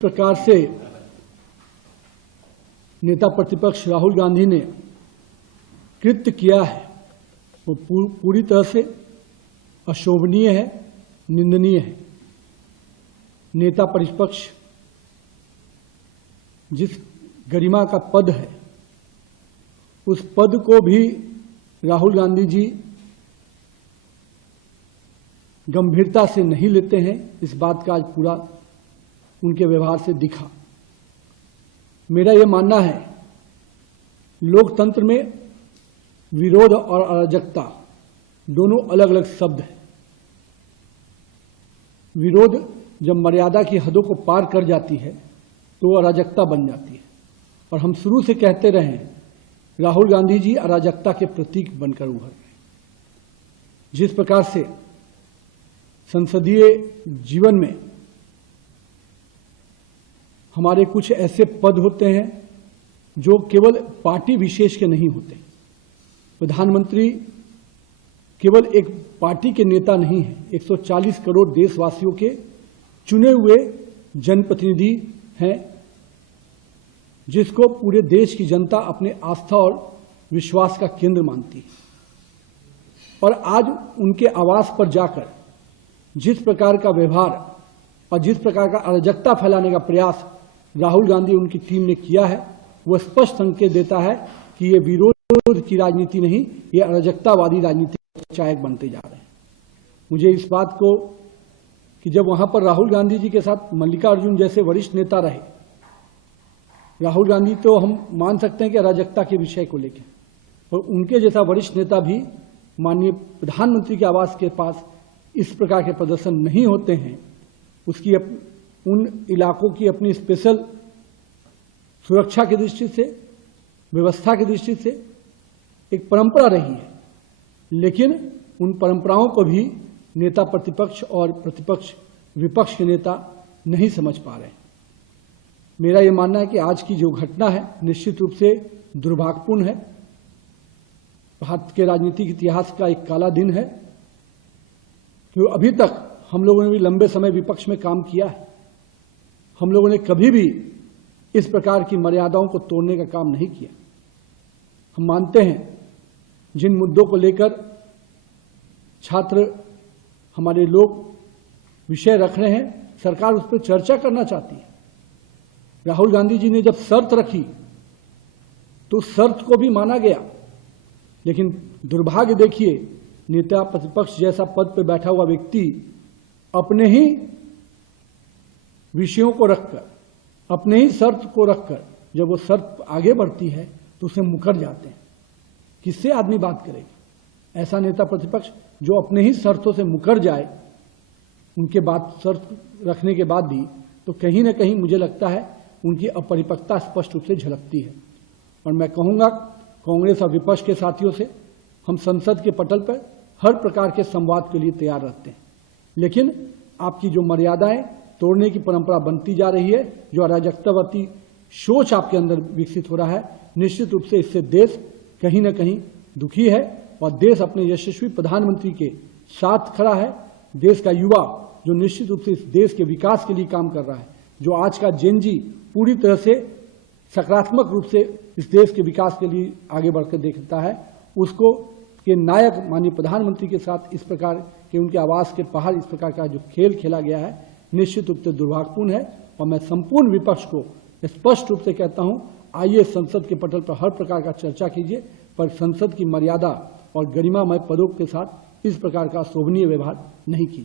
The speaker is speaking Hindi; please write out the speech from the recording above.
प्रकार से नेता प्रतिपक्ष राहुल गांधी ने कृत्य किया है वो पूरी तरह से अशोभनीय है, निंदनीय है। नेता प्रतिपक्ष जिस गरिमा का पद है उस पद को भी राहुल गांधी जी गंभीरता से नहीं लेते हैं। इस बात का आज पूरा उनके व्यवहार से दिखा। मेरा यह मानना है लोकतंत्र में विरोध और अराजकता दोनों अलग अलग शब्द हैं। विरोध जब मर्यादा की हदों को पार कर जाती है तो अराजकता बन जाती है, और हम शुरू से कहते रहे राहुल गांधी जी अराजकता के प्रतीक बनकर उभर रहे। जिस प्रकार से संसदीय जीवन में हमारे कुछ ऐसे पद होते हैं जो केवल पार्टी विशेष के नहीं होते। प्रधानमंत्री केवल एक पार्टी के नेता नहीं है, 140 करोड़ देशवासियों के चुने हुए जनप्रतिनिधि हैं, जिसको पूरे देश की जनता अपने आस्था और विश्वास का केंद्र मानती है। और आज उनके आवास पर जाकर जिस प्रकार का व्यवहार और जिस प्रकार का अराजकता फैलाने का प्रयास राहुल गांधी उनकी टीम ने किया है, वह स्पष्ट संकेत देता है कि ये विरोध की राजनीति नहीं, ये अराजकतावादी राजनीति के चायक बनते जा रहे हैं। मुझे इस बात को कि जब वहां पर राहुल गांधी जी के साथ मल्लिकार्जुन जैसे वरिष्ठ नेता रहे, राहुल गांधी तो हम मान सकते हैं कि अराजकता के विषय को लेकर, और उनके जैसा वरिष्ठ नेता भी माननीय प्रधानमंत्री के आवास के पास इस प्रकार के प्रदर्शन नहीं होते हैं। उसकी उन इलाकों की अपनी स्पेशल सुरक्षा की दृष्टि से, व्यवस्था की दृष्टि से एक परंपरा रही है, लेकिन उन परंपराओं को भी नेता प्रतिपक्ष और प्रतिपक्ष विपक्ष के नेता नहीं समझ पा रहे। मेरा ये मानना है कि आज की जो घटना है निश्चित रूप से दुर्भाग्यपूर्ण है। भारत के राजनीतिक इतिहास का एक काला दिन है, क्योंकि अभी तक हम लोगों ने भी लंबे समय विपक्ष में काम किया है। हम लोगों ने कभी भी इस प्रकार की मर्यादाओं को तोड़ने का काम नहीं किया। हम मानते हैं जिन मुद्दों को लेकर छात्र हमारे लोग विषय रख रहे हैं, सरकार उस पर चर्चा करना चाहती है। राहुल गांधी जी ने जब शर्त रखी तो शर्त को भी माना गया, लेकिन दुर्भाग्य देखिए, नेता प्रतिपक्ष जैसा पद पर बैठा हुआ व्यक्ति अपने ही विषयों को रखकर, अपने ही शर्त को रखकर जब वो शर्त आगे बढ़ती है तो उसे मुकर जाते हैं। किससे आदमी बात करेगा? ऐसा नेता प्रतिपक्ष जो अपने ही शर्तों से मुकर जाए, उनके बाद शर्त रखने के बाद भी, तो कहीं ना कहीं मुझे लगता है उनकी अपरिपक्वता स्पष्ट रूप से झलकती है। और मैं कहूंगा कांग्रेस और विपक्ष के साथियों से, हम संसद के पटल पर हर प्रकार के संवाद के लिए तैयार रहते हैं, लेकिन आपकी जो मर्यादाएं तोड़ने की परंपरा बनती जा रही है, जो अराजकतावादी सोच आपके अंदर विकसित हो रहा है, निश्चित रूप से इससे देश कहीं ना कहीं दुखी है। और देश अपने यशस्वी प्रधानमंत्री के साथ खड़ा है। देश का युवा जो निश्चित रूप से इस देश के विकास के लिए काम कर रहा है, जो आज का जेन जी पूरी तरह से सकारात्मक रूप से इस देश के विकास के लिए आगे बढ़कर देखता है, उसको के नायक माननीय प्रधानमंत्री के साथ इस प्रकार के उनके आवास के बाहर इस प्रकार का जो खेल खेला गया है, निश्चित रूप से दुर्भाग्यपूर्ण है। और मैं संपूर्ण विपक्ष को स्पष्ट रूप से कहता हूं, आइए संसद के पटल पर हर प्रकार का चर्चा कीजिए, पर संसद की मर्यादा और गरिमामय पदों के साथ इस प्रकार का शोभनीय व्यवहार नहीं कीजिए।